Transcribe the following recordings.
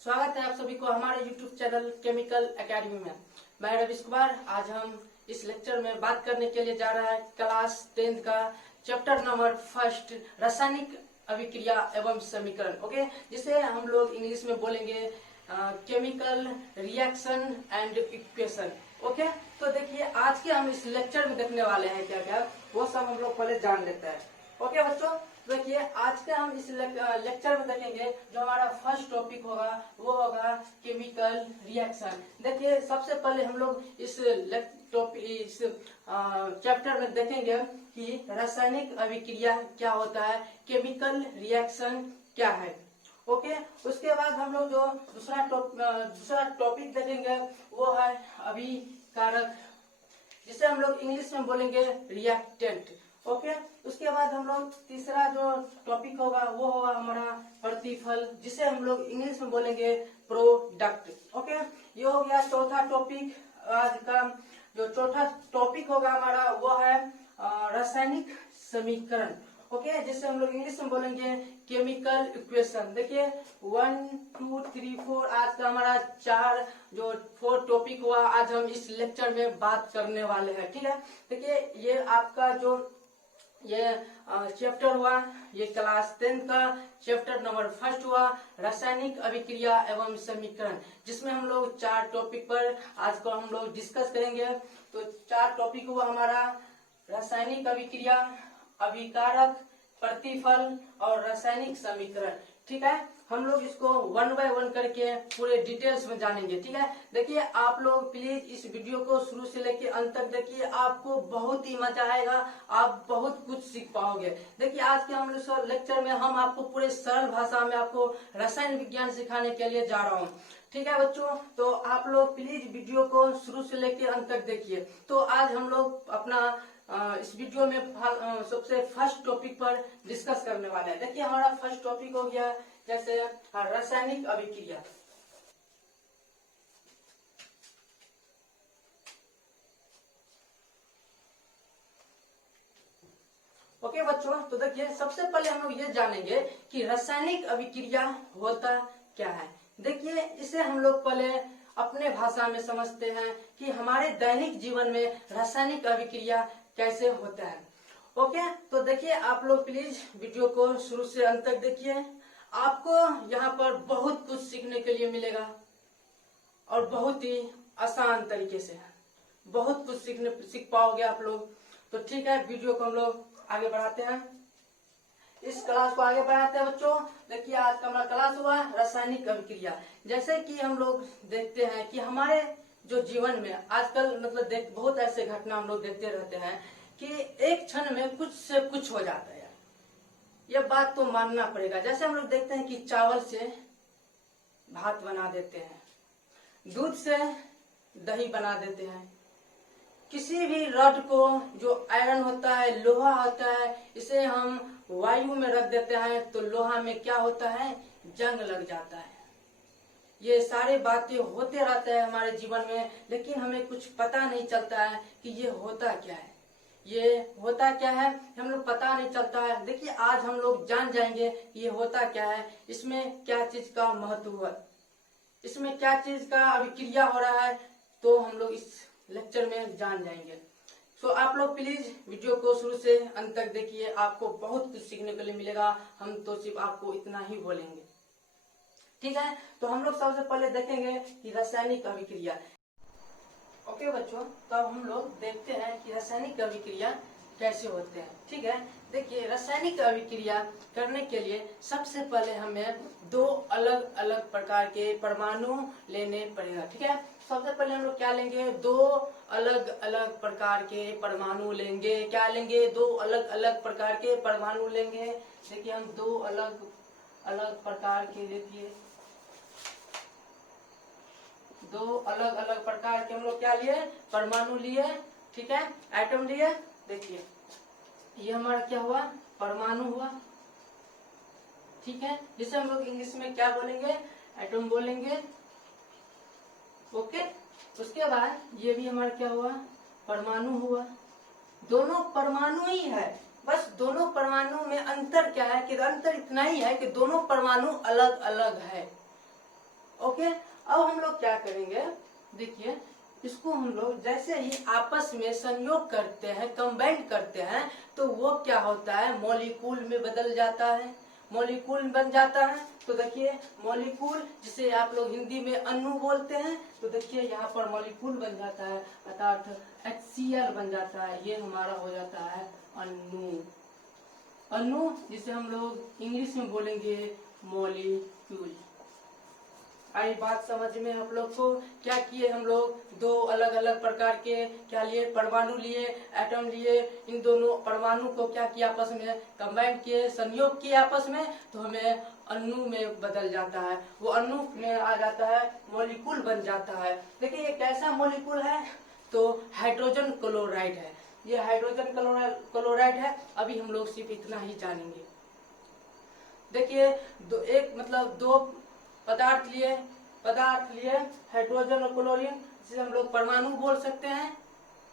स्वागत है आप सभी को हमारे YouTube चैनल केमिकल एकेडमी में। मैं रविश कुमार। आज हम इस लेक्चर में बात करने के लिए जा रहा है क्लास 10 का चैप्टर नंबर 1 रासायनिक अभिक्रिया एवं समीकरण। ओके, जिसे हम लोग इंग्लिश में बोलेंगे chemical reaction and equation. Okay, तो देखिए आज के हम इस लेक्चर में देखने वाले हैं क्या क्या, वो सब हम लोग पहले जान लेते हैं। ओके बच्चों, देखिए आज के हम इस लेक्चर में देखेंगे जो हमारा फर्स्ट टॉपिक होगा वो होगा केमिकल रिएक्शन। देखिए सबसे पहले हम लोग इस चैप्टर में देखेंगे कि रासायनिक अभिक्रिया क्या होता है, केमिकल रिएक्शन क्या है। ओके, उसके बाद हम लोग जो दूसरा टॉपिक देखेंगे वो है अभिकारक, जिसे हम लोग इंग्लिश में बोलेंगे रिएक्टेंट। ओके, उसके बाद हम लोग तीसरा जो टॉपिक होगा वो होगा हमारा प्रतिफल, जिसे हम लोग इंग्लिश में बोलेंगे प्रोडक्ट। ओके, ये हो गया चौथा टॉपिक। आज का जो चौथा टॉपिक होगा हमारा वो है रासायनिक समीकरण। ओके, जिसे हम लोग इंग्लिश में बोलेंगे केमिकल इक्वेशन। देखिए 1 2 3 4 आज का हमारा 4 टॉपिक हुआ, आज हम इस लेक्चर में बात करने वाले हैं। ठीक है, देखिए ये आपका जो ये चैप्टर हुआ, ये क्लास 10 का चैप्टर नंबर 1 हुआ रासायनिक अभिक्रिया एवं समीकरण, जिसमें हम लोग 4 टॉपिक पर आज को हम लोग डिस्कस करेंगे। तो 4 टॉपिक हुआ हमारा रासायनिक अभिक्रिया, अभिकारक, प्रतिफल और रासायनिक समीकरण। ठीक है, हम लोग इसको 1 बाय 1 करके पूरे डिटेल्स में जानेंगे। ठीक है, देखिए आप लोग प्लीज इस वीडियो को शुरू से लेकर अंत तक देखिए, आपको बहुत ही मजा आएगा, आप बहुत कुछ सीख पाओगे। देखिए आज के हम लोग लेक्चर में हम आपको पूरे सरल भाषा में आपको रसायन विज्ञान सिखाने के लिए जा रहा हूँ। ठीक है बच्चों, तो आप लोग प्लीज वीडियो को शुरू से लेकर अंत तक देखिए। तो आज हम लोग अपना इस वीडियो में सबसे फर्स्ट टॉपिक पर डिस्कस करने वाले हैं। देखिए हमारा फर्स्ट टॉपिक हो गया जैसे रासायनिक अभिक्रिया। ओके बच्चों, तो देखिए सबसे पहले हम लोग ये जानेंगे कि रासायनिक अभिक्रिया होता क्या है। देखिए इसे हम लोग पहले अपने भाषा में समझते हैं कि हमारे दैनिक जीवन में रासायनिक अभिक्रिया कैसे होता है। ओके, तो देखिए आप लोग प्लीज वीडियो को शुरू से अंत तक देखिए, आपको यहाँ पर बहुत कुछ सीखने के लिए मिलेगा और बहुत ही आसान तरीके से बहुत कुछ सीख पाओगे आप लोग। तो ठीक है, वीडियो को हम लोग आगे बढ़ाते हैं, इस क्लास को आगे बढ़ाते हैं बच्चों। देखिए आज का हमारा क्लास हुआ रासायनिक अभिक्रिया। जैसे कि हम लोग देखते हैं कि हमारे जो जीवन में आजकल मतलब बहुत ऐसे घटना हम लोग देखते रहते हैं कि एक क्षण में कुछ से कुछ हो जाता है। यह बात तो मानना पड़ेगा। जैसे हम लोग देखते हैं कि चावल से भात बना देते हैं, दूध से दही बना देते हैं, किसी भी रड को जो आयरन होता है, लोहा होता है, इसे हम वायु में रख देते हैं तो लोहा में क्या होता है, जंग लग जाता है। ये सारे बातें होते रहते हैं हमारे जीवन में, लेकिन हमें कुछ पता नहीं चलता है कि ये होता क्या है, ये होता क्या है, हम लोग पता नहीं चलता है। देखिए आज हम लोग जान जाएंगे ये होता क्या है, इसमें क्या चीज का महत्व है, इसमें क्या चीज का अभिक्रिया हो रहा है, तो हम लोग इस लेक्चर में जान जाएंगे। तो आप लोग प्लीज वीडियो को शुरू से अंत तक देखिए, आपको बहुत कुछ सीखने के लिए मिलेगा। हम तो सिर्फ आपको इतना ही बोलेंगे। ठीक है, तो हम लोग सबसे पहले देखेंगे कि रासायनिक अभिक्रिया। ओके बच्चों, तो अब हम लोग देखते हैं कि रासायनिक अभिक्रिया कैसे होते हैं। ठीक है, देखिए रासायनिक अभिक्रिया करने के लिए सबसे पहले हमें 2 अलग अलग प्रकार के परमाणु लेने पड़ेगा। ठीक है, सबसे पहले हम लोग क्या लेंगे, 2 अलग अलग प्रकार के परमाणु लेंगे। क्या लेंगे, 2 अलग अलग प्रकार के परमाणु लेंगे। देखिए हम 2 अलग अलग प्रकार के, देखिए 2 अलग अलग प्रकार के हम लोग क्या लिए, परमाणु लिए। ठीक है, एटम लिए। देखिए ये हमारा क्या हुआ, परमाणु हुआ। ठीक है, जिसे हम लोग इंग्लिश में क्या बोलेंगे, एटम बोलेंगे। ओके, उसके बाद ये भी हमारा क्या हुआ, परमाणु हुआ। दोनों परमाणु ही है, बस दोनों परमाणु में अंतर क्या है कि अंतर इतना ही है कि दोनों परमाणु अलग अलग है। ओके, अब हम लोग क्या करेंगे, देखिए इसको हम लोग जैसे ही आपस में संयोग करते हैं, कंबाइन करते हैं, तो वो क्या होता है, मॉलिक्यूल में बदल जाता है, मॉलिक्यूल बन जाता है। तो देखिए मॉलिक्यूल, जिसे आप लोग हिंदी में अणु बोलते हैं, तो देखिए यहाँ पर मॉलिक्यूल बन जाता है, अर्थात HCl बन जाता है, ये हमारा हो जाता है अणु। अणु जिसे हम लोग इंग्लिश में बोलेंगे मॉलिक्यूल। आई बात समझ में आप लोग को? क्या किए हम लोग, दो अलग अलग प्रकार के क्या लिए, परमाणु लिए, एटम लिए, इन दोनों परमाणु को क्या किया, आपस में कंबाइन किए, संयोग किए आपस में, तो हमें अणु में बदल जाता है, वो अणु में आ जाता है, मॉलिक्यूल बन जाता है। देखिए ये कैसा मॉलिक्यूल है, तो हाइड्रोजन क्लोराइड है, ये हाइड्रोजन क्लोराइड है। अभी हम लोग सिर्फ इतना ही जानेंगे। देखिए एक मतलब दो पदार्थ लिए हाइड्रोजन और क्लोरीन, जिसे हम लोग परमाणु बोल सकते हैं।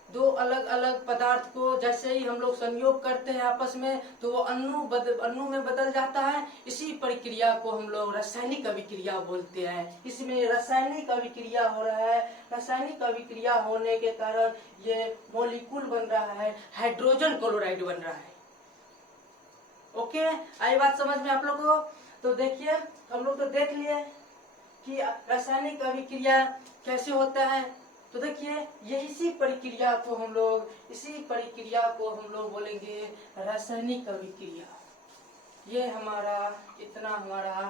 दो अलग अलग पदार्थ को जैसे ही हम लोग संयोग करते हैं आपस में, तो वो अणु में बदल जाता है। इसी प्रक्रिया को हम लोग रासायनिक अभिक्रिया बोलते हैं। इसमें रासायनिक अभिक्रिया हो रहा है, रासायनिक अभिक्रिया होने के कारण ये मॉलिक्यूल बन रहा है, हाइड्रोजन क्लोराइड बन रहा है। ओके, आई बात समझ में आप लोग को? तो देखिए हम लोग तो देख लिए कि रासायनिक अभिक्रिया कैसे होता है। तो देखिए इसी प्रक्रिया को हम लोग बोलेंगे रासायनिक अभिक्रिया। ये हमारा इतना हमारा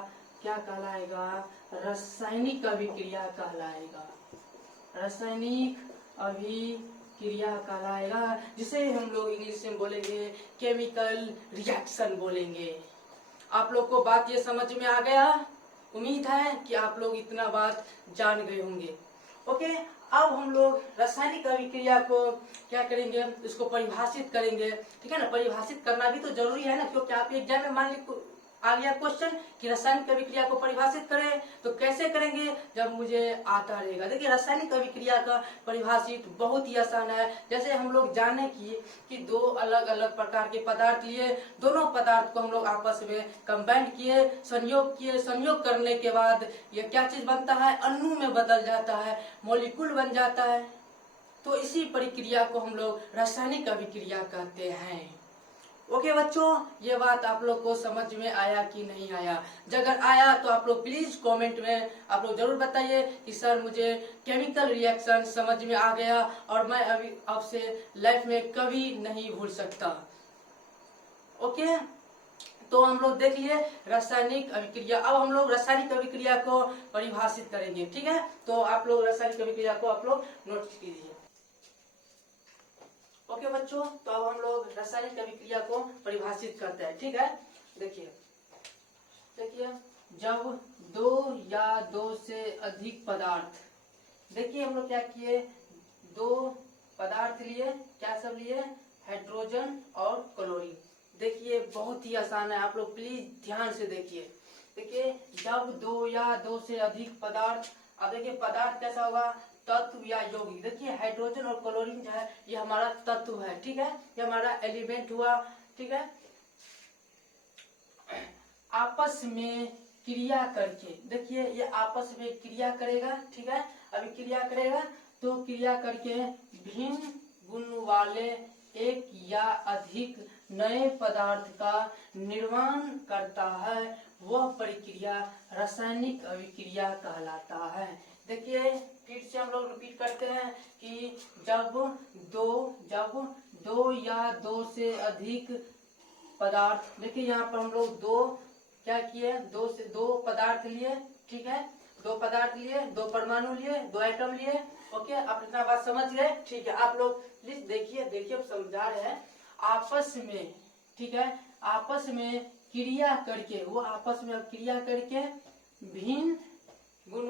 क्या कहलाएगा, रासायनिक अभिक्रिया कहलाएगा, रासायनिक अभिक्रिया कहलाएगा, जिसे हम लोग इंग्लिश में बोलेंगे केमिकल रिएक्शन बोलेंगे। आप लोग को बात ये समझ में आ गया? उम्मीद है कि आप लोग इतना बात जान गए होंगे। ओके, अब हम लोग रासायनिक अभिक्रिया को क्या करेंगे, इसको परिभाषित करेंगे। ठीक है ना, परिभाषित करना भी तो जरूरी है ना, क्योंकि आप एग्जाम में मान लीजिए आ गया क्वेश्चन कि रासायनिक अभिक्रिया को परिभाषित करें, तो कैसे करेंगे, जब मुझे आता रहेगा। देखिए रासायनिक अभिक्रिया का परिभाषित बहुत ही आसान है। जैसे हम लोग जाने कि दो अलग अलग प्रकार के पदार्थ लिए, दोनों पदार्थ को हम लोग आपस में कंबाइन किए, संयोग करने के बाद ये क्या चीज बनता है, अणु में बदल जाता है, मॉलिक्यूल बन जाता है। तो इसी प्रक्रिया को हम लोग रासायनिक अभिक्रिया कहते हैं। ओके बच्चों, ये बात आप लोग को समझ में आया कि नहीं आया? अगर आया तो आप लोग प्लीज कमेंट में आप लोग जरूर बताइए कि सर मुझे केमिकल रिएक्शन समझ में आ गया और मैं अभी आपसे लाइफ में कभी नहीं भूल सकता। ओके, तो हम लोग देख लिए रासायनिक अभिक्रिया। अब हम लोग रासायनिक अभिक्रिया को परिभाषित करेंगे। ठीक है, तो आप लोग रासायनिक अभिक्रिया को आप लोग नोट कीजिए। ओके बच्चों, तो अब हम लोग रासायनिक अभिक्रिया को परिभाषित करते हैं। ठीक है, देखिए जब दो या दो से अधिक पदार्थ, देखिए हम लोग क्या किए, दो पदार्थ लिए, क्या सब लिए, हाइड्रोजन और क्लोरीन। देखिए बहुत ही आसान है, आप लोग प्लीज ध्यान से देखिए। देखिए जब दो या दो से अधिक पदार्थ, अब देखिए पदार्थ कैसा होगा, तत्व या यौगिक। देखिए हाइड्रोजन और क्लोरीन जो है ये हमारा तत्व है। ठीक है, ये हमारा एलिमेंट हुआ। ठीक है, आपस में क्रिया करके, देखिए ये आपस में क्रिया करेगा। ठीक है, अभी क्रिया करेगा तो क्रिया करके भिन्न गुण वाले एक या अधिक नए पदार्थ का निर्माण करता है, वह प्रक्रिया रासायनिक अभिक्रिया कहलाता है। देखिए फिर से हम लोग रिपीट करते हैं कि जब दो या दो से अधिक पदार्थ, देखिए यहाँ पर हम लोग दो क्या किए, दो पदार्थ लिए। ठीक है, दो पदार्थ लिए, दो परमाणु लिए, दो एटम लिए। ओके, आप इतना बात समझ गए? ठीक है, आप लोग प्लीज देखिए अब समझा रहे हैं आपस में। ठीक है, आपस में क्रिया करके, वो आपस में क्रिया करके भिन्न गुण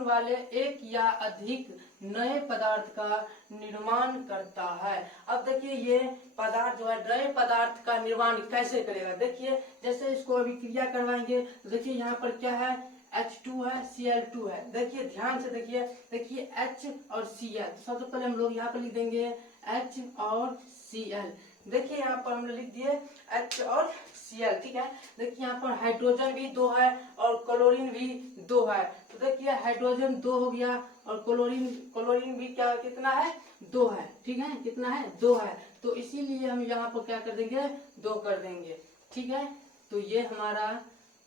वाले एक या अधिक नए पदार्थ का निर्माण करता है। अब देखिए ये पदार्थ जो है नए पदार्थ का निर्माण कैसे करेगा, देखिए जैसे इसको अभी क्रिया करवाएंगे, देखिए यहाँ पर क्या है, H2 है, Cl2 है। देखिए ध्यान से देखिए H और Cl। सबसे पहले हम लोग यहाँ पर लिख देंगे H और Cl। देखिए यहाँ पर हमने लिख दिए H और Cl। ठीक है, देखिए यहाँ पर हाइड्रोजन भी दो है और क्लोरीन भी 2 है। तो देखिए हाइड्रोजन 2 हो गया और क्लोरीन भी क्या कितना है 2 है। ठीक है, कितना है 2 है। तो इसीलिए हम यहाँ पर क्या कर देंगे 2 कर देंगे। ठीक है, तो ये हमारा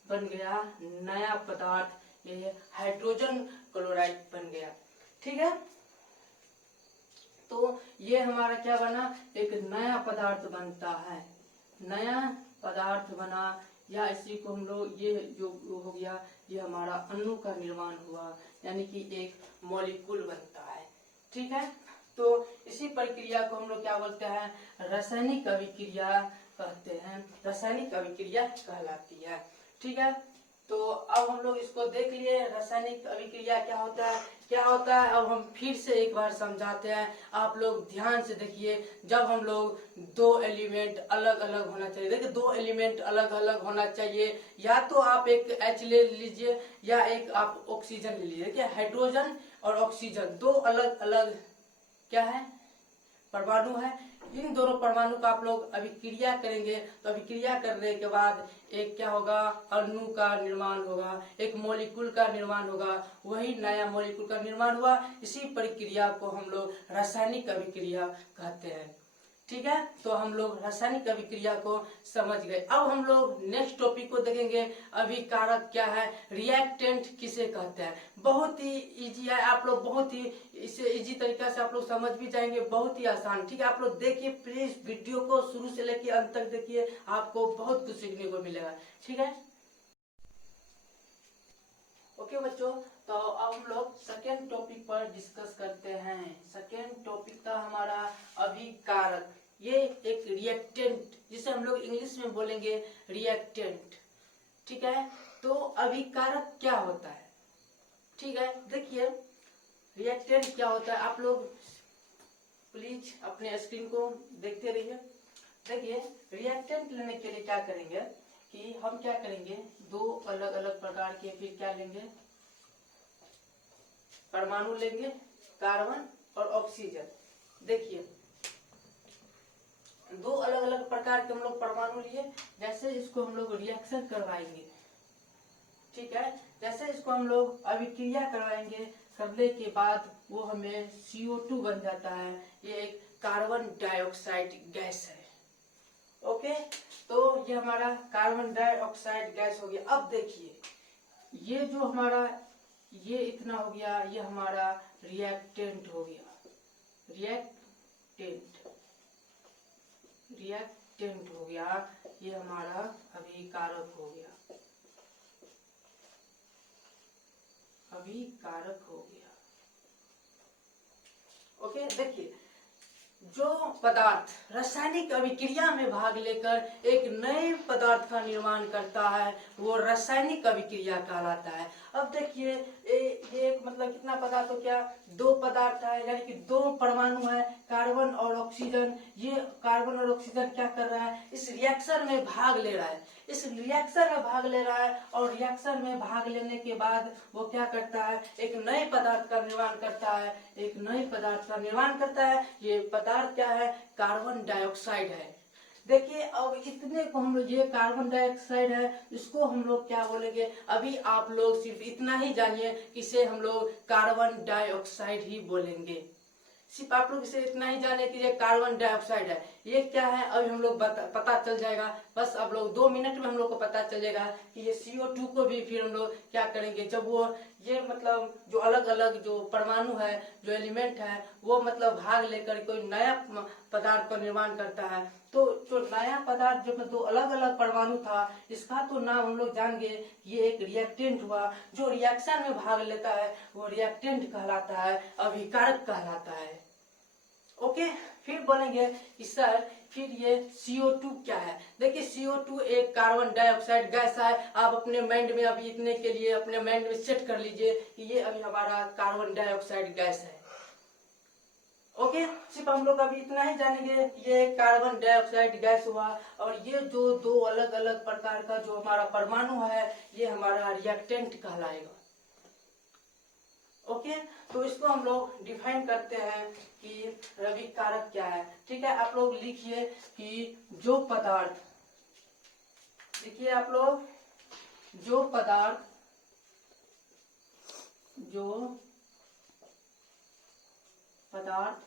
बन गया नया पदार्थ, ये हाइड्रोजन क्लोराइड बन गया। ठीक है, तो ये हमारा क्या बना, एक नया पदार्थ बनता है, नया पदार्थ बना, या इसी को हम लोग ये जो हो गया ये हमारा अणु का निर्माण हुआ, यानी कि एक मॉलिक्यूल बनता है। ठीक है, तो इसी प्रक्रिया को हम लोग क्या बोलते हैं, रासायनिक अभिक्रिया कहते हैं, रासायनिक अभिक्रिया कहलाती है। ठीक है, तो अब हम लोग इसको देख लिए रासायनिक अभिक्रिया क्या होता है, क्या होता है। अब हम फिर से एक बार समझाते हैं, आप लोग ध्यान से देखिए। जब हम लोग 2 एलिमेंट अलग अलग होना चाहिए, देखिए 2 एलिमेंट अलग अलग होना चाहिए, या तो आप एक H ले लीजिए या एक आप ऑक्सीजन ले लीजिए। देखिए हाइड्रोजन और ऑक्सीजन 2 अलग अलग क्या है, परमाणु है। इन दोनों परमाणु का आप लोग अभिक्रिया करेंगे, तो अभिक्रिया करने के बाद एक क्या होगा, अणु का निर्माण होगा, एक मॉलिक्यूल का निर्माण होगा, वही नया मॉलिक्यूल का निर्माण हुआ। इसी प्रक्रिया को हम लोग रासायनिक अभिक्रिया कहते हैं। ठीक है, तो हम लोग रासायनिक अभिक्रिया को समझ गए। अब हम लोग नेक्स्ट टॉपिक को देखेंगे, अभिकारक क्या है, रिएक्टेंट किसे कहते हैं। बहुत ही इजी है, आप लोग बहुत ही इसे इजी तरीका से आप लोग समझ भी जाएंगे, बहुत ही आसान। ठीक है, आप लोग देखिए प्लीज वीडियो को शुरू से लेकर अंत तक देखिए, आपको बहुत कुछ सीखने को मिलेगा। ठीक है, ओके बच्चों, तो अब हम लोग सेकेंड टॉपिक पर डिस्कस करते हैं। सेकेंड टॉपिक था हमारा अभिकारक, ये एक रिएक्टेंट, जिसे हम लोग इंग्लिश में बोलेंगे रिएक्टेंट। ठीक है, तो अभिकारक क्या होता है। ठीक है, देखिए रिएक्टेंट क्या होता है, आप लोग प्लीज अपने स्क्रीन को देखते रहिए। देखिए रिएक्टेंट लेने के लिए क्या करेंगे कि हम क्या करेंगे, 2 अलग अलग प्रकार के फिर क्या लेंगे, परमाणु लेंगे, कार्बन और ऑक्सीजन। देखिए 2 अलग अलग प्रकार के हम लोग परमाणु लिए, जैसे इसको हम लोग रिएक्शन करवाएंगे। ठीक है, जैसे इसको हम लोग अभिक्रिया करवाएंगे, करने के बाद वो हमें CO2 बन जाता है, ये एक कार्बन डाइऑक्साइड गैस है। ओके, तो ये हमारा कार्बन डाइऑक्साइड गैस हो गया। अब देखिए ये जो हमारा ये इतना हो गया, ये हमारा रिएक्टेंट हो गया, रिएक्टेंट हो गया, ये हमारा अभिकारक हो गया, अभिकारक हो गया। ओके, देखिए जो पदार्थ रासायनिक अभिक्रिया में भाग लेकर एक नए पदार्थ का निर्माण करता है, वो रासायनिक अभिक्रिया कहलाता है। अब देखिए ये मतलब कितना पदार्थ हो गया, 2 पदार्थ है, यानी कि 2 परमाणु है, कार्बन और ऑक्सीजन। ये कार्बन और ऑक्सीजन क्या कर रहा है, इस रिएक्शन में भाग ले रहा है, इस रिएक्शन में भाग ले रहा है, और रिएक्शन में भाग लेने के बाद वो क्या करता है, एक नए पदार्थ का निर्माण करता है, एक नए पदार्थ का निर्माण करता है। ये पदार्थ क्या है, कार्बन डाइऑक्साइड है। देखिए अब इतने को हम लोग, ये कार्बन डाइऑक्साइड है, इसको हम लोग क्या बोलेंगे, अभी आप लोग सिर्फ इतना ही जानिए, इसे हम लोग कार्बन डाइऑक्साइड ही बोलेंगे। सिर्फ आप लोग इसे इतना ही जाने कि ये कार्बन डाइऑक्साइड है। ये क्या है अभी हम लोग पता चल जाएगा, बस आप लोग 2 मिनट में हम लोग को पता चल जाएगा कि ये CO2 को भी फिर हम लोग क्या करेंगे, जब वो ये मतलब जो अलग अलग जो परमाणु है, जो एलिमेंट है, वो मतलब भाग लेकर कोई नया पदार्थ का निर्माण करता है, तो जो नया पदार्थ जो 2 अलग अलग परमाणु था, इसका तो नाम हम लोग जान गए, ये एक रिएक्टेंट हुआ। जो रिएक्शन में भाग लेता है वो रिएक्टेंट कहलाता है, अभिकारक कहलाता है। ओके, फिर बोलेंगे कि सर फिर ये CO2 क्या है। देखिए CO2 एक कार्बन डाइऑक्साइड गैस है। आप अपने माइंड में अभी इतने के लिए अपने माइंड में सेट कर लीजिए कि ये अभी हमारा कार्बन डाइऑक्साइड गैस है। ओके, सिर्फ हम लोग अभी इतना ही जानेंगे, ये कार्बन डाइऑक्साइड गैस हुआ, और ये जो 2 अलग अलग प्रकार का जो हमारा परमाणु है, ये हमारा रिएक्टेंट कहलाएगा। ओके, तो इसको हम लोग डिफाइन करते हैं कि अभिकारक क्या है। ठीक है, आप लोग लिखिए कि जो पदार्थ, लिखिए आप लोग, जो पदार्थ जो पदार्थ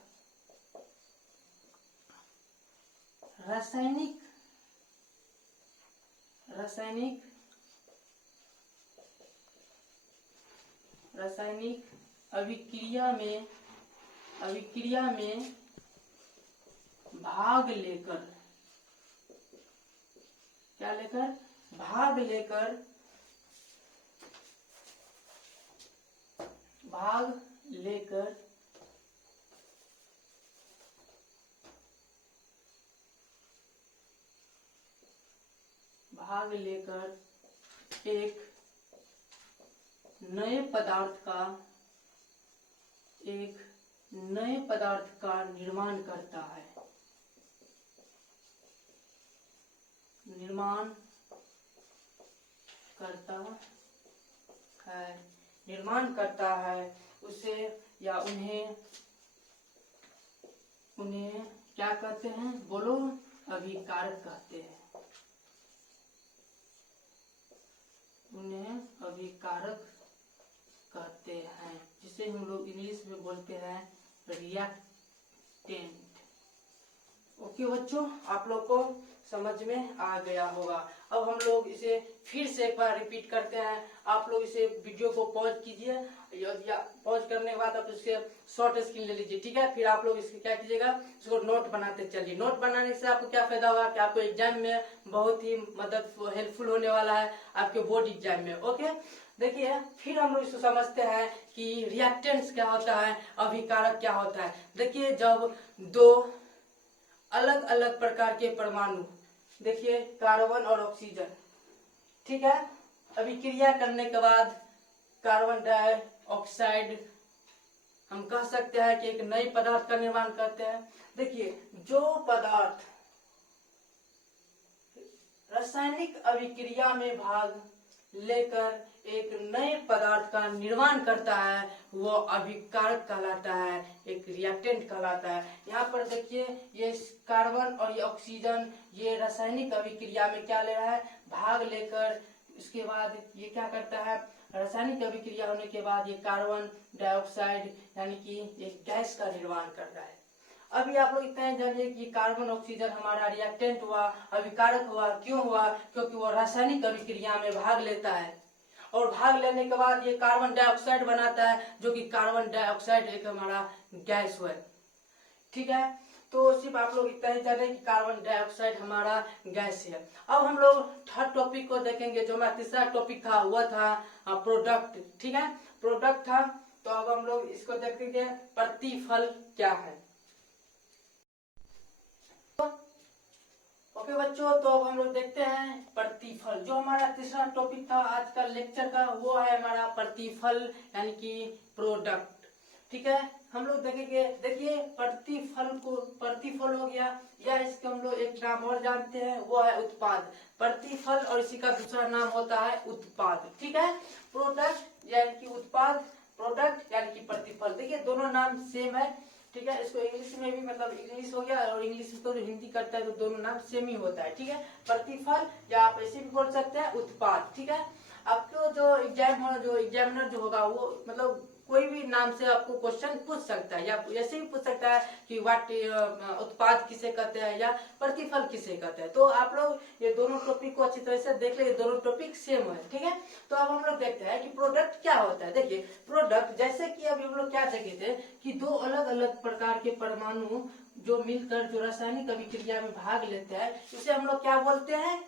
रासायनिक अभिक्रिया में भाग लेकर भाग लेकर एक नए पदार्थ का निर्माण करता है। निर्माण करता है उसे या उन्हें क्या कहते हैं? बोलो, अभिकारक कहते हैं। उन्हें अभिकारक कहते हैं, जिसे हम लोग इंग्लिश में बोलते हैं रिएक्टेंट। ओके बच्चों, आप लोग को समझ में आ गया होगा। अब हम लोग इसे फिर से एक बार रिपीट करते हैं। आप लोग इसे वीडियो को पॉज कीजिए, या पॉज करने के बाद आप इसके शॉर्ट स्क्रीन ले लीजिए, ठीक है। फिर आप लोग इसके क्या कीजिएगा, इसको नोट बनाते चलिए। नोट बनाने से आपको क्या फायदा होगा कि आपको एग्जाम में बहुत ही मदद हेल्पफुल होने वाला है, आपके बोर्ड एग्जाम में। ओके, देखिए फिर हम लोग इसको समझते हैं कि रिएक्टेंट्स क्या होता है, अभिकारक क्या होता है। देखिए, जब दो अलग अलग प्रकार के परमाणु, देखिए कार्बन और ऑक्सीजन, ठीक है, अभिक्रिया करने के बाद कार्बन डाइऑक्साइड, हम कह सकते हैं कि एक नए पदार्थ का निर्माण करते हैं। देखिए, जो पदार्थ रासायनिक अभिक्रिया में भाग लेकर एक नए पदार्थ का निर्माण करता है, वो अभिकारक कहलाता है, एक रिएक्टेंट कहलाता है। यहाँ पर देखिए, ये कार्बन और ये ऑक्सीजन, ये रासायनिक अभिक्रिया में क्या ले रहा है, भाग लेकर इसके बाद ये क्या करता है, रासायनिक अभिक्रिया होने के बाद ये कार्बन डाइऑक्साइड यानी कि एक गैस का निर्माण कर रहा है। अभी आप लोग इतना जानिए कि कार्बन ऑक्सीजन हमारा रिएक्टेंट हुआ, अभिकारक हुआ। क्यों हुआ? क्योंकि वो रासायनिक अभिक्रिया में भाग लेता है, और भाग लेने के बाद ये कार्बन डाइऑक्साइड बनाता है, जो कि कार्बन डाइऑक्साइड एक हमारा गैस है, ठीक है। तो सिर्फ आप लोग इतना ही जाने कि कार्बन डाइऑक्साइड हमारा गैस है। अब हम लोग थर्ड टॉपिक को देखेंगे। जो हमारा तीसरा टॉपिक था वह था प्रोडक्ट, ठीक है, प्रोडक्ट था। तो अब हम लोग इसको देखेंगे, प्रतिफल क्या है। ओके बच्चों, तो अब हम लोग देखते हैं प्रतिफल। जो हमारा तीसरा टॉपिक था आज का लेक्चर का, वो है हमारा प्रतिफल यानी कि प्रोडक्ट, ठीक है। हम लोग देखेंगे, देखिए प्रतिफल हो गया, या इसको हम लोग एक नाम और जानते हैं, वो है उत्पाद। प्रतिफल और इसी का दूसरा नाम होता है उत्पाद, ठीक है। प्रोडक्ट यानी कि उत्पाद, प्रोडक्ट यानी कि प्रतिफल। देखिए, दोनों नाम सेम है, ठीक है। इसको इंग्लिश में भी, मतलब इंग्लिश हो गया और इंग्लिश में तो हिंदी करता है, तो दोनों नाम सेम ही होता है, ठीक है। प्रतिफल, या आप ऐसे भी बोल सकते हैं उत्पाद, ठीक है। आपको जो एग्जामिनर जो होगा, वो मतलब कोई भी नाम से आपको क्वेश्चन पूछ सकता है, या ऐसे भी पूछ सकता है कि व्हाट उत्पाद किसे कहते हैं या प्रतिफल किसे कहते हैं। तो आप लोग ये दोनों टॉपिक को अच्छी तरह से देख ले, दोनों टॉपिक सेम है, ठीक है। तो अब हम लोग देखते हैं कि प्रोडक्ट क्या होता है। देखिए, प्रोडक्ट जैसे कि अभी हम लोग क्या देखे थे कि दो अलग अलग प्रकार के परमाणु जो मिलकर जो रासायनिक अभिक्रिया में भाग लेते हैं, इसे हम लोग क्या बोलते हैं,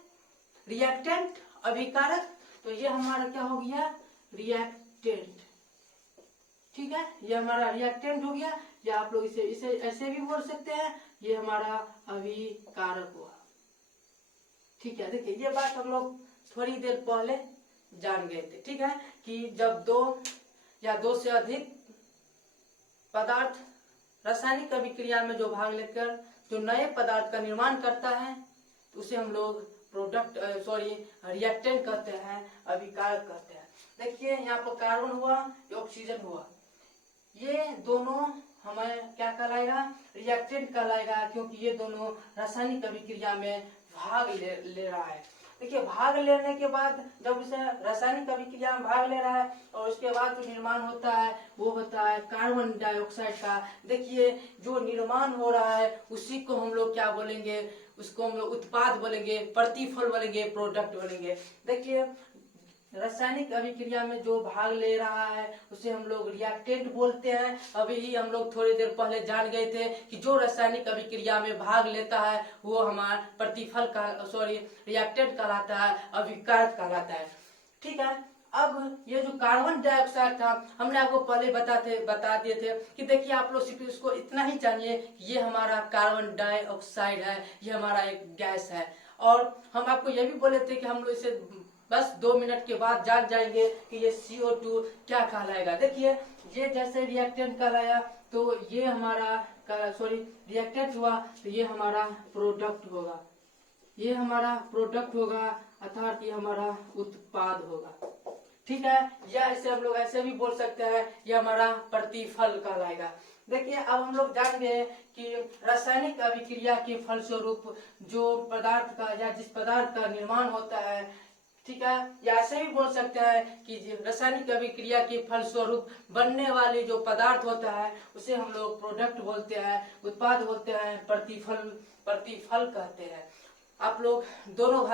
रिएक्टेंट, अभिकारक। तो ये हमारा क्या हो गया, रिएक्टेंट, ठीक है। ये हमारा रिएक्टेंट हो गया, या आप लोग इसे ऐसे भी बोल सकते हैं, ये हमारा अभिकारक हुआ, ठीक है। देखिए, ये बात हम लोग थोड़ी देर पहले जान गए थे, ठीक है, कि जब दो या दो से अधिक पदार्थ रासायनिक अभिक्रिया में जो भाग लेकर जो नए पदार्थ का निर्माण करता है, तो उसे हम लोग रिएक्टेंट कहते हैं, अभिकारक कहते हैं। देखिए, यहाँ पर कार्बन हुआ, ये ऑक्सीजन हुआ, ये दोनों हमें क्या कहलाएगा, रिएक्टेंट कहलाएगा, क्योंकि ये दोनों रासायनिक अभिक्रिया में भाग ले रहा है। देखिए भाग लेने के बाद जब इसे रासायनिक अभिक्रिया में भाग ले रहा है और उसके बाद जो निर्माण होता है वो होता है कार्बन डाइऑक्साइड का। देखिए जो निर्माण हो रहा है उसी को हम लोग क्या बोलेंगे, उसको हम लोग उत्पाद बोलेंगे, प्रतिफल बोलेंगे, प्रोडक्ट बोलेंगे। देखिए रासायनिक अभिक्रिया में जो भाग ले रहा है उसे हम लोग रिएक्टेंट बोलते हैं। अभी ही हम लोग थोड़ी देर पहले जान गए थे कि जो रासायनिक अभिक्रिया में भाग लेता है वो हमारा प्रतिफल का रिएक्टेंट कहलाता है, अभिकारक कहलाता है। ठीक है, अब ये जो कार्बन डाइऑक्साइड था हमने आपको पहले बता दिए थे कि देखिए आप लोग सिर्फ इसको इतना ही जानिए ये हमारा कार्बन डाइऑक्साइड है, ये हमारा एक गैस है। और हम आपको ये भी बोले थे कि हम लोग इसे बस 2 मिनट के बाद जान जाएंगे कि ये CO2 क्या कहलाएगा। देखिए ये जैसे रिएक्टेंट कहलाया तो ये हमारा रिएक्टेंट हुआ तो ये हमारा प्रोडक्ट होगा, ये हमारा प्रोडक्ट होगा अर्थात ये हमारा उत्पाद होगा। ठीक है, या इसे हम लोग ऐसे भी बोल सकते हैं ये हमारा प्रतिफल कहलाएगा। देखिए अब हम लोग जान गए कि रासायनिक अभिक्रिया के फलस्वरूप जो पदार्थ का या जिस पदार्थ का निर्माण होता है, ठीक है, या ऐसे भी बोल सकते हैं कि रासायनिक अभिक्रिया के फलस्वरूप बनने वाले जो पदार्थ होता है उसे हम लोग प्रोडक्ट बोलते हैं, उत्पाद बोलते हैं, प्रतिफल कहते हैं। आप लोग दोनों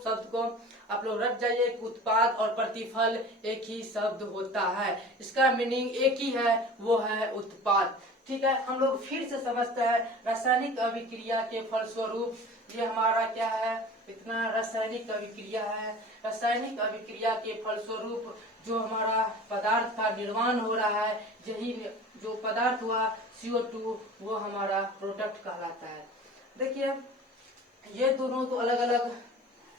शब्द को आप लोग रट जाइए, उत्पाद और प्रतिफल एक ही शब्द होता है, इसका मीनिंग एक ही है, वो है उत्पाद। ठीक है, हम लोग फिर से समझते हैं रासायनिक अभिक्रिया के फलस्वरूप ये हमारा क्या है, इतना रासायनिक अभिक्रिया है। रासायनिक अभिक्रिया के फलस्वरूप जो हमारा पदार्थ का निर्माण हो रहा है, यही जो पदार्थ हुआ CO2 वो हमारा प्रोडक्ट कहलाता है। देखिए ये दोनों तो अलग अलग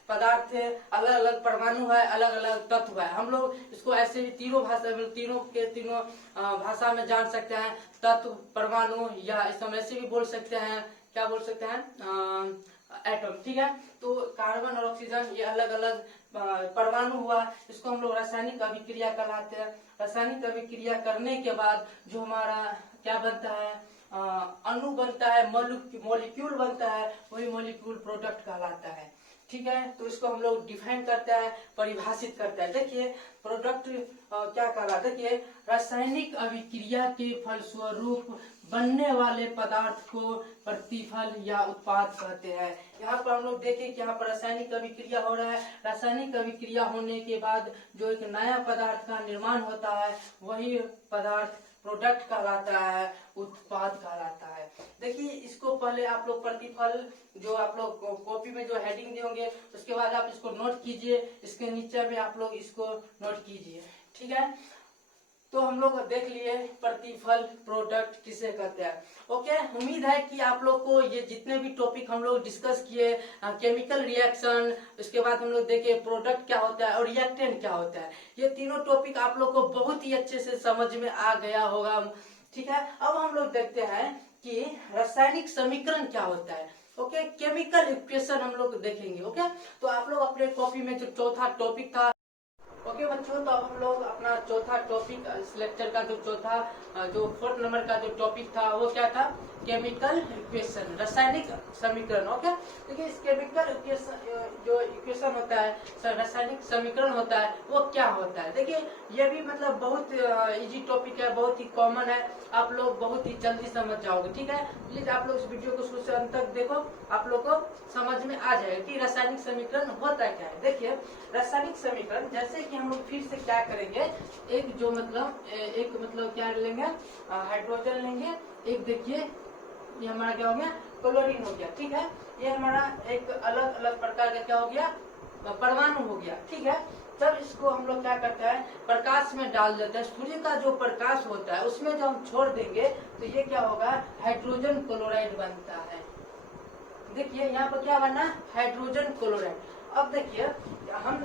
पदार्थ है, अलग अलग परमाणु है, अलग अलग तत्व है। हम लोग इसको ऐसे भी तीनों भाषा में जान सकते हैं, तत्व, परमाणु, या इस हम ऐसे भी बोल सकते हैं, क्या बोल सकते हैं, एटम। ठीक है, तो कार्बन और ऑक्सीजन ये अलग अलग परमाणु हुआ, इसको हम लोग रासायनिक अभिक्रिया कहलाते हैं। रासायनिक अभिक्रिया करने के बाद जो हमारा क्या बनता है, अणु बनता है, मॉलिक्यूल बनता है, वही मॉलिक्यूल प्रोडक्ट कहलाता है। ठीक है, तो इसको हम लोग डिफाइन करते हैं, परिभाषित करते हैं। देखिए प्रोडक्ट क्या कहलाता है, देखिए रासायनिक अभिक्रिया के फलस्वरूप बनने वाले पदार्थ को प्रतिफल या उत्पाद कहते हैं। यहाँ पर हम लोग देखें कि यहाँ पर रासायनिक अभिक्रिया हो रहा है, रासायनिक अभिक्रिया होने के बाद जो एक नया पदार्थ का निर्माण होता है वही पदार्थ प्रोडक्ट कहलाता है, उत्पाद कहलाता है। देखिए इसको पहले आप लोग प्रतिफल जो आप लोग कॉपी में जो हेडिंग देंगे उसके बाद आप इसको नोट कीजिए, इसके नीचे में आप लोग इसको नोट कीजिए। ठीक है, तो हम लोग देख लिए प्रतिफल, प्रोडक्ट किसे कहते हैं। ओके, उम्मीद है कि आप लोग को ये जितने भी टॉपिक हम लोग डिस्कस किए, केमिकल रिएक्शन, उसके बाद हम लोग देखे प्रोडक्ट क्या होता है और रिएक्टेंट क्या होता है, ये तीनों टॉपिक आप लोग को बहुत ही अच्छे से समझ में आ गया होगा। ठीक है, अब हम लोग देखते हैं कि रासायनिक समीकरण क्या होता है। ओके, केमिकल इक्वेशन हम लोग देखेंगे। ओके, तो आप लोग अपने कॉपी में जो चौथा टॉपिक था, ओके बच्चों, तो अब हम लोग अपना चौथा टॉपिक, इस लेक्चर का जो 4th नंबर का जो टॉपिक था वो क्या था, केमिकल इक्वेशन, रासायनिक समीकरण। ओके, देखिए इस केमिकल जो इक्वेशन होता है, रासायनिक समीकरण होता है, वो क्या होता है। देखिए ये भी मतलब बहुत इजी टॉपिक है, बहुत ही कॉमन है, आप लोग बहुत ही जल्दी समझ जाओगे। ठीक है, प्लीज आप लोग इस वीडियो को शुरू से अंत तक देखो, आप लोग को समझ में आ जाएगा कि रासायनिक समीकरण होता क्या है। देखिए रासायनिक समीकरण, जैसे कि हम लोग फिर से क्या करेंगे, एक क्या लेंगे, हाइड्रोजन लेंगे, एक देखिए ये हमारा क्या हो गया, क्लोरीन हो गया। ठीक है, ये हमारा एक अलग अलग प्रकार का क्या हो गया, परमाणु हो गया। ठीक है, तब इसको हम लोग क्या करते हैं, प्रकाश में डाल देते हैं। सूर्य का जो प्रकाश होता है उसमें जब हम छोड़ देंगे तो ये क्या होगा, हाइड्रोजन क्लोराइड बनता है। देखिए यहाँ पर क्या बना, हाइड्रोजन क्लोराइड। अब देखिए हम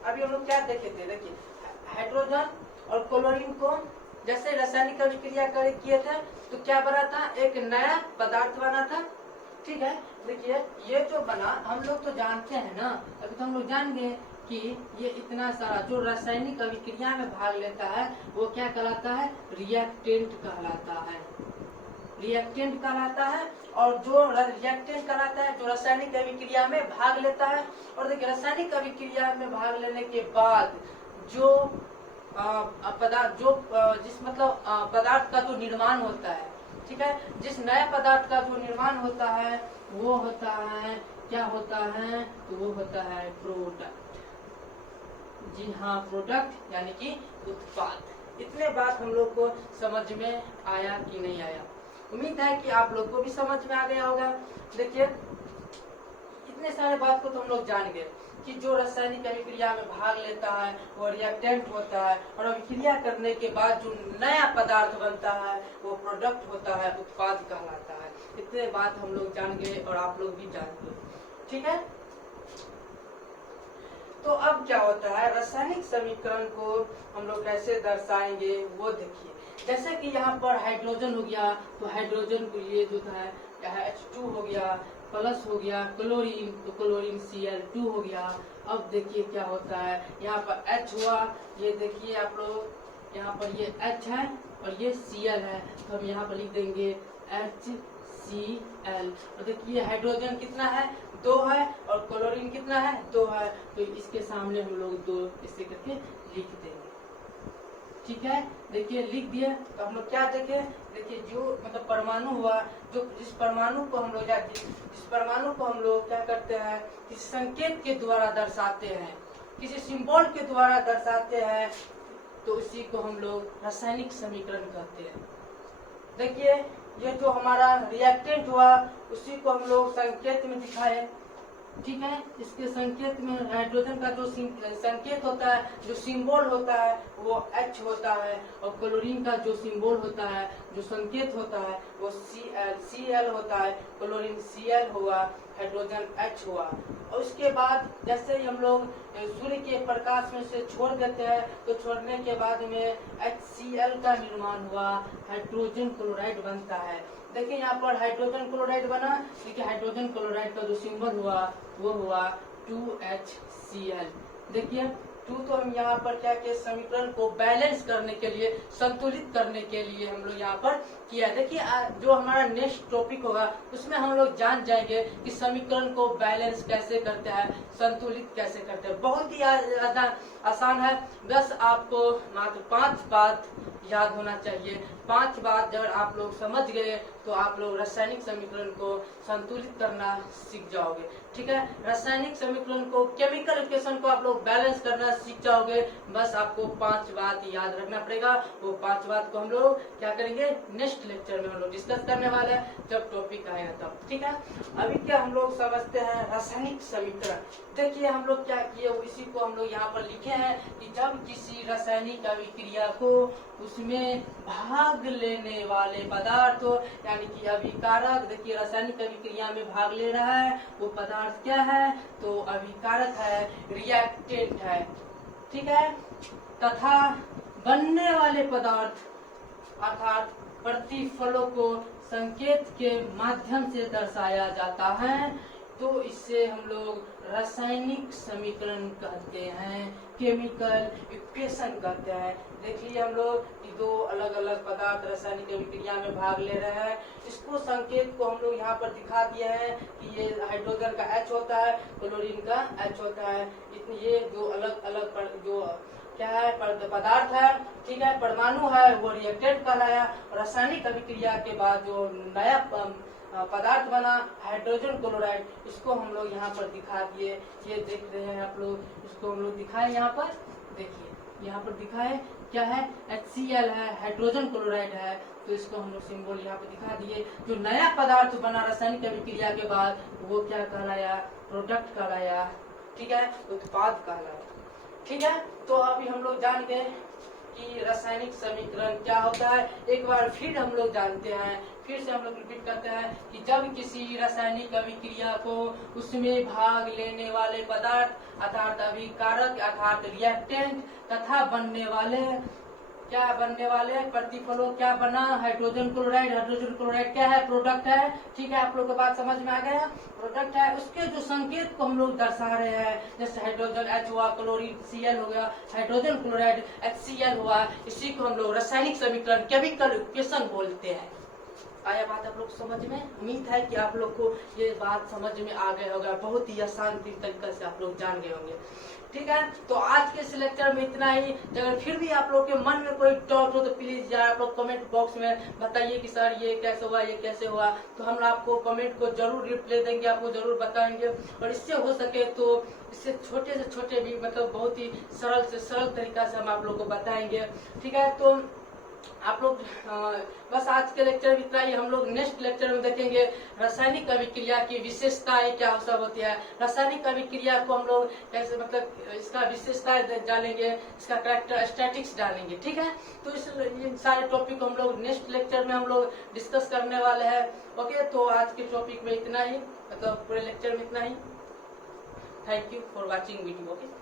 अभी हम लोग क्या देखे थे, देखिए हाइड्रोजन और क्लोरीन को जैसे रासायनिक अभिक्रिया किए थे तो क्या बना था, एक नया पदार्थ बना था। ठीक है, देखिए ये जो बना, हम लोग तो जानते हैं ना, अभी तो हम लोग जान गए कि ये इतना सारा जो रासायनिक अभिक्रिया में भाग लेता है वो क्या कहलाता है, रिएक्टेंट कहलाता है। रिएक्टेंट कहलाता है, और जो रिएक्टेंट कहलाता है जो रासायनिक अभिक्रिया में भाग लेता है। और देखिए रासायनिक अभिक्रिया में भाग लेने के बाद जो पदार्थ जिस मतलब पदार्थ का जो निर्माण होता है, ठीक है, जिस नए पदार्थ का जो निर्माण होता है वो होता है, क्या होता है, तो वो होता है प्रोडक्ट। जी हाँ, प्रोडक्ट यानी कि उत्पाद। इतने बात हम लोग को समझ में आया कि नहीं आया? उम्मीद है कि आप लोग को भी समझ में आ गया होगा। देखिए इतने सारे बात को तो हम लोग जान गए कि जो रासायनिक अभिक्रिया में भाग लेता है वो रिएक्टेंट होता है, और अभिक्रिया करने के बाद जो नया पदार्थ बनता है वो प्रोडक्ट होता है, उत्पाद कहलाता है। इतने बात हम लोग जान गए और आप लोग भी जान गए, ठीक है। तो अब क्या होता है, रासायनिक समीकरण को हम लोग कैसे दर्शाएंगे वो देखिए। जैसे कि यहाँ पर हाइड्रोजन हो गया, तो हाइड्रोजन के लिए जो था यहाँ H2 हो गया, प्लस हो गया क्लोरीन, तो क्लोरीन Cl2 हो गया। अब देखिए क्या होता है, यहाँ पर H हुआ, ये देखिए आप लोग यहाँ पर ये H है और ये Cl है, तो हम यहाँ पर लिख देंगे HCl। और देखिए हाइड्रोजन कितना है, 2 है, और क्लोरीन कितना है, 2 है, तो इसके सामने हम लोग 2 इसे करके लिख देंगे, ठीक है। देखिए लिख दिए, तो हम लोग क्या देखे, देखिए जो मतलब परमाणु हुआ, जो जिस परमाणु को हम लोग क्या करते हैं, किसी संकेत के द्वारा दर्शाते हैं, किसी सिंबल के द्वारा दर्शाते हैं, तो इसी को हम लोग रासायनिक समीकरण कहते हैं। देखिए ये जो हमारा रिएक्टेंट हुआ उसी को हम लोग संकेत में दिखाए, ठीक है। इसके संकेत में हाइड्रोजन का जो संकेत होता है, जो सिंबल होता है वो H होता है, और क्लोरीन का जो सिंबल होता है, जो संकेत होता है वो Cl होता है। क्लोरीन Cl हुआ, हाइड्रोजन H हुआ। और उसके बाद जैसे ही हम लोग सूर्य के प्रकाश में से छोड़ देते हैं, तो छोड़ने के बाद में HCl का निर्माण हुआ, हाइड्रोजन क्लोराइड बनता है। देखिए यहाँ पर हाइड्रोजन क्लोराइड बना, देखिए हाइड्रोजन क्लोराइड का जो सिंबल हुआ वो हुआ 2HCl। देखिए 2 तो हम यहाँ पर क्या किए, समीकरण को बैलेंस करने के लिए, संतुलित करने के लिए हम लोग यहाँ पर किया। देखिए जो हमारा नेक्स्ट टॉपिक होगा उसमें हम लोग जान जाएंगे कि समीकरण को बैलेंस कैसे करते हैं, संतुलित कैसे करते हैं। बहुत ही आसान है, बस आपको मात्र 5 बात याद होना चाहिए। 5 बात जब आप लोग समझ गए तो आप लोग रासायनिक समीकरण को संतुलित करना सीख जाओगे, ठीक है। रासायनिक समीकरण को, केमिकल इक्वेशन को आप लोग बैलेंस करना सीख जाओगे। बस आपको 5 बात याद रखना पड़ेगा। वो 5 बात को हम लोग क्या करेंगे, नेक्स्ट लेक्चर में हम लोग डिस्कस करने वाले हैं, जब टॉपिक आएगा तब, ठीक है। अभी क्या हम लोग समझते हैं रासायनिक समीकरण। देखिए हम लोग क्या किए, इसी को हम लोग यहाँ पर लिखे हैं कि जब किसी रासायनिक अभिक्रिया को उसमें भाग लेने वाले पदार्थ यानी कि अभिकारक, देखिए रासायनिक अभिक्रिया में भाग ले रहा है वो पदार्थ क्या है, तो अभिकारक है, रिएक्टेंट है, ठीक है, तथा बनने वाले पदार्थ अर्थात प्रतिफलों को संकेत के माध्यम से दर्शाया जाता है, तो इससे हम लोग रासायनिक समीकरण कहते हैं, केमिकल इक्वेशन कहते हैं। देखिए हम लोग कि 2 अलग अलग पदार्थ रासायनिक अभिक्रिया में भाग ले रहे हैं, इसको संकेत को हम लोग यहाँ पर दिखा दिए हैं कि ये हाइड्रोजन का H होता है, क्लोरीन का H होता है। ये 2 अलग अलग जो क्या है पदार्थ है, ठीक है, परमाणु है, वो रिएक्टेंट कहलाया। रासायनिक अभिक्रिया के बाद जो नया पदार्थ बना हाइड्रोजन क्लोराइड, इसको हम लोग यहाँ पर दिखा दिए। ये देख रहे हैं आप लोग, इसको हम लोग दिखाए यहाँ पर, देखिए यहाँ पर दिखाए क्या है, HCl है, हाइड्रोजन क्लोराइड है, तो इसको हम लोग सिंबल यहाँ पर दिखा दिए। जो नया पदार्थ बना रासायनिक अभिक्रिया के बाद वो क्या कहलाया, प्रोडक्ट कहलाया, ठीक है, उत्पाद कहलाया, ठीक है। तो अभी हम लोग जान गए कि रासायनिक समीकरण क्या होता है। एक बार फिर हम लोग जानते हैं, फिर से हम लोग रिपीट करते हैं कि जब किसी रासायनिक अभिक्रिया को उसमें भाग लेने वाले पदार्थ अर्थात अभिकारक अर्थात रिएक्टेंट तथा बनने वाले प्रतिफलों क्या बना, हाइड्रोजन क्लोराइड। हाइड्रोजन क्लोराइड क्या है, प्रोडक्ट है, ठीक है। आप लोगों को बात समझ में आ गया, प्रोडक्ट है। उसके जो संकेत को हम लोग दर्शा रहे हैं, जैसे हाइड्रोजन H हुआ, क्लोरीन Cl हो गया, हाइड्रोजन क्लोराइड HCl हुआ, इसी को हम लोग रासायनिक समीकरण केमिकल इक्वेशन बोलते हैं, आया बात आप लोग समझ में? उम्मीद है कि आप लोग को ये बात समझ में आ गया होगा, बहुत ही आसान तरीके से आप लोग जान गए होंगे। ठीक है, तो आज के इस लेक्चर में इतना ही। अगर फिर भी आप लोग के मन में कोई डाउट हो तो प्लीज यार आप लोग कमेंट बॉक्स में बताइए कि सर ये कैसे हुआ, ये कैसे हुआ, तो हम आपको कमेंट को जरूर रिप्लाई देंगे, आपको जरूर बताएंगे। और इससे हो सके तो इससे छोटे से छोटे भी मतलब बहुत ही सरल से सरल तरीका से हम आप लोग को बताएंगे। ठीक है, तो आप लोग बस आज के लेक्चर में इतना ही। हम लोग नेक्स्ट लेक्चर में देखेंगे रासायनिक अभिक्रिया की विशेषताएं क्या सब होती है, रासायनिक अभिक्रिया को हम लोग कैसे मतलब इसका विशेषताएं डालेंगे, इसका कैरेक्टरिस्टिक्स डालेंगे। ठीक है, तो इन सारे टॉपिक को हम लोग नेक्स्ट लेक्चर में हम लोग डिस्कस करने वाले हैं। ओके, तो आज के टॉपिक में इतना ही, मतलब पूरे लेक्चर में इतना ही। Thank you for watching video. Okay.